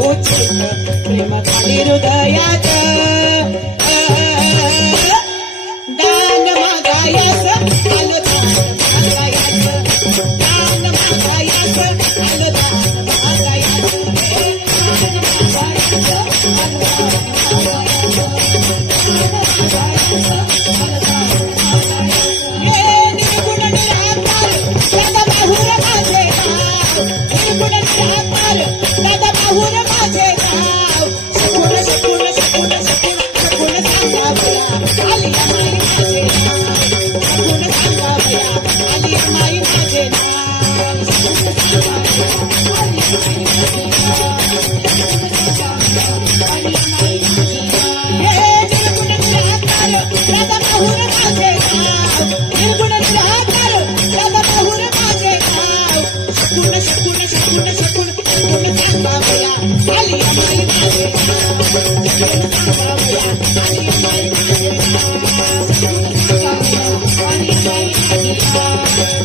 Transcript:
प्रेम खाली हृदयात दान मागायास आलो दान मागायास आलो दान मागायास निर्गुण निराकार दादा बाहुर माझे नाव निर्गुण निराकार दादा बाहुर माझे नाव शकून शकून शकून शकून शकून सांगा बया आली माई माझे नाव शकून सांगा बया आली माई माझे नाव शकून सांगा बया आली माई माझे निर्गुण निराकार दादा बाहुर माझे नाव निर्गुण निराकार दादा बाहुर माझे नाव शकून शकून शकून शकून शकून सांगा बया आली माई माझे नाव शकून सांगा बया आली माई माझे नाव शकून सांगा बया आली माई माझे नाव